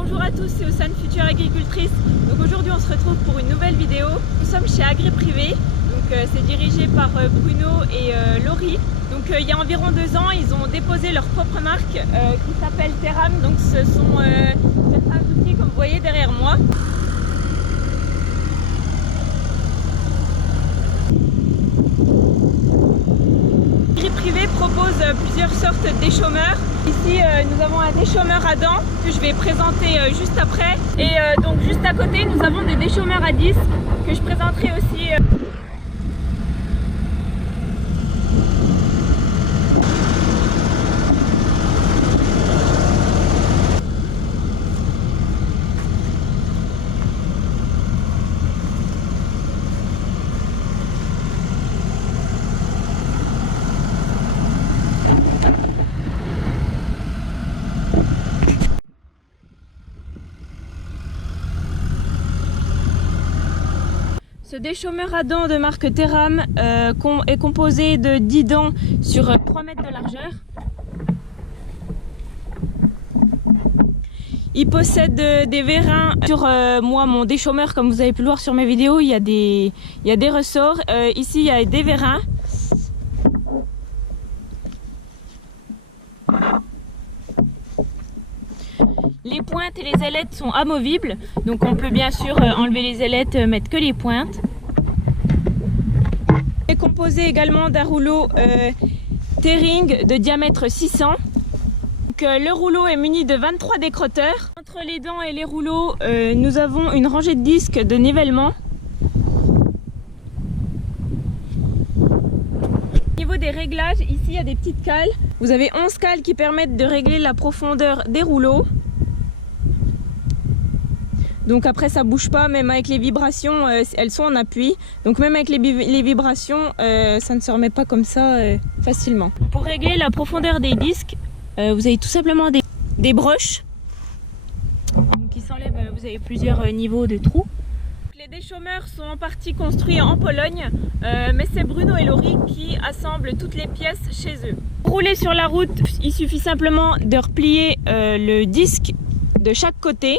Bonjour à tous, c'est Océane, future agricultrice. Donc aujourd'hui on se retrouve pour une nouvelle vidéo. Nous sommes chez Agri Privé, donc c'est dirigé par Bruno et Laurie. Donc il y a environ 2 ans, ils ont déposé leur propre marque qui s'appelle Terram. Donc ce sont certains outils comme vous voyez derrière moi. Agri Privé propose plusieurs sortes de déchômeurs. Ici nous avons un déchômeur à dents que je vais présenter juste après. Et donc juste à côté nous avons des déchômeurs à disques que je présenterai aussi. Ce déchômeur à dents de marque Terram est composé de 10 dents sur 3 mètres de largeur. Il possède des vérins. Sur moi, mon déchômeur, comme vous avez pu le voir sur mes vidéos, il y a des ressorts. Ici, il y a des vérins. Les pointes et les ailettes sont amovibles, donc on peut bien sûr enlever les ailettes, mettre que les pointes. Il est composé également d'un rouleau T-ring de diamètre 600. Donc, le rouleau est muni de 23 décrotteurs. Entre les dents et les rouleaux, nous avons une rangée de disques de nivellement. Au niveau des réglages, ici il y a des petites cales. Vous avez 11 cales qui permettent de régler la profondeur des rouleaux. Donc après ça bouge pas, même avec les vibrations, elles sont en appui. Donc même avec les vibrations, ça ne se remet pas comme ça facilement. Pour régler la profondeur des disques, vous avez tout simplement des broches qui s'enlèvent. Vous avez plusieurs niveaux de trous. Les déchômeurs sont en partie construits en Pologne, mais c'est Bruno et Laurie qui assemblent toutes les pièces chez eux. Pour rouler sur la route, il suffit simplement de replier le disque de chaque côté.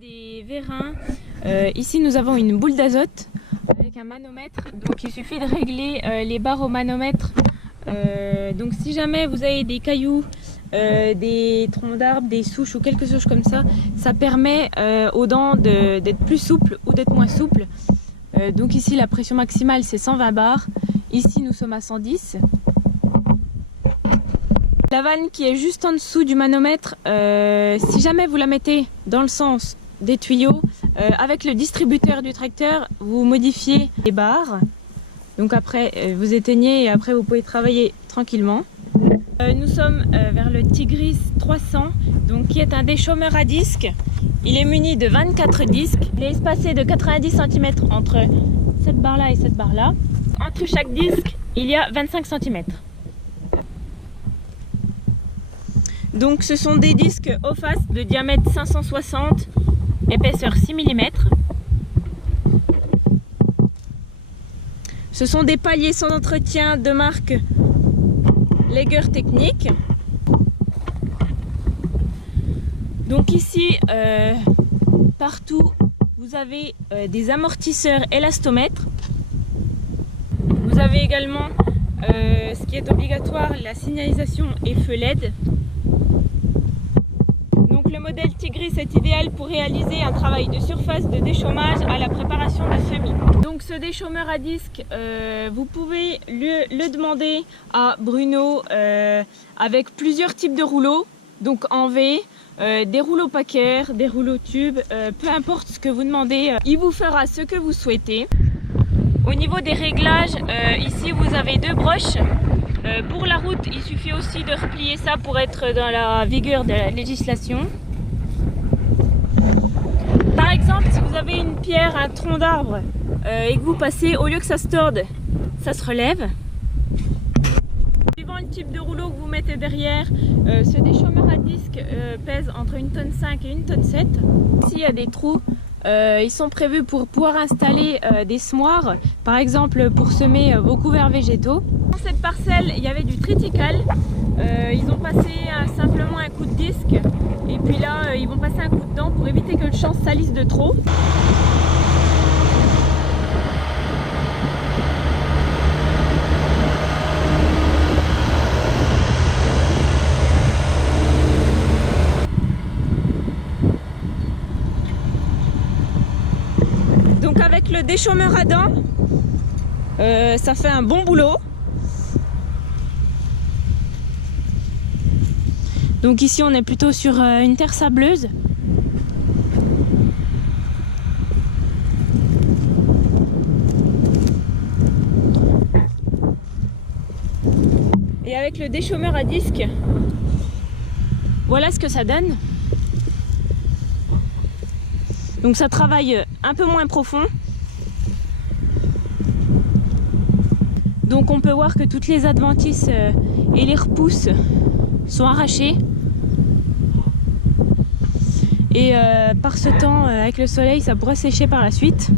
Des vérins. Ici nous avons une boule d'azote avec un manomètre, donc il suffit de régler les barres au manomètre. Donc si jamais vous avez des cailloux, des troncs d'arbres, des souches ou quelque chose comme ça, ça permet aux dents d'être plus souples ou d'être moins souples. Donc ici la pression maximale c'est 120 bars, ici nous sommes à 110. La vanne qui est juste en dessous du manomètre, si jamais vous la mettez dans le sens des tuyaux, avec le distributeur du tracteur, vous modifiez les barres. Donc après, vous éteignez et après vous pouvez travailler tranquillement. Nous sommes vers le Tigris 300, donc qui est un déchômeur à disque. Il est muni de 24 disques. Il est espacé de 90 cm entre cette barre-là et cette barre-là. Entre chaque disque, il y a 25 cm. Donc ce sont des disques Ofast de diamètre 560, épaisseur 6 mm. Ce sont des paliers sans entretien de marque Lager Technique. Donc ici, partout, vous avez des amortisseurs élastomètres. Vous avez également, ce qui est obligatoire, la signalisation et feu LED. Le modèle Tigris est idéal pour réaliser un travail de surface de déchômage à la préparation de semis. Donc ce déchômeur à disque, vous pouvez le demander à Bruno avec plusieurs types de rouleaux, donc en V, des rouleaux Packer, des rouleaux tubes, peu importe ce que vous demandez, il vous fera ce que vous souhaitez. Au niveau des réglages, ici vous avez 2 broches. Pour la route, il suffit aussi de replier ça pour être dans la vigueur de la législation. Par exemple, si vous avez une pierre, un tronc d'arbre et que vous passez, au lieu que ça se torde, ça se relève. Suivant le type de rouleau que vous mettez derrière, ce déchômeur à disque pèse entre 1,5 tonne et 1,7 tonne. Ici, il y a des trous Ils sont prévus pour pouvoir installer des semoirs, par exemple pour semer vos couverts végétaux. Dans cette parcelle, il y avait du triticale. Ils ont passé simplement un coup de disque et puis là, ils vont passer un coup de dent pour éviter que le champ salisse de trop. Donc avec le déchaumeur à dents, ça fait un bon boulot. Donc ici on est plutôt sur une terre sableuse. Et avec le déchaumeur à disque, voilà ce que ça donne. Donc ça travaille un peu moins profond. Donc on peut voir que toutes les adventices et les repousses sont arrachées. Et par ce temps, avec le soleil, ça pourrait sécher par la suite.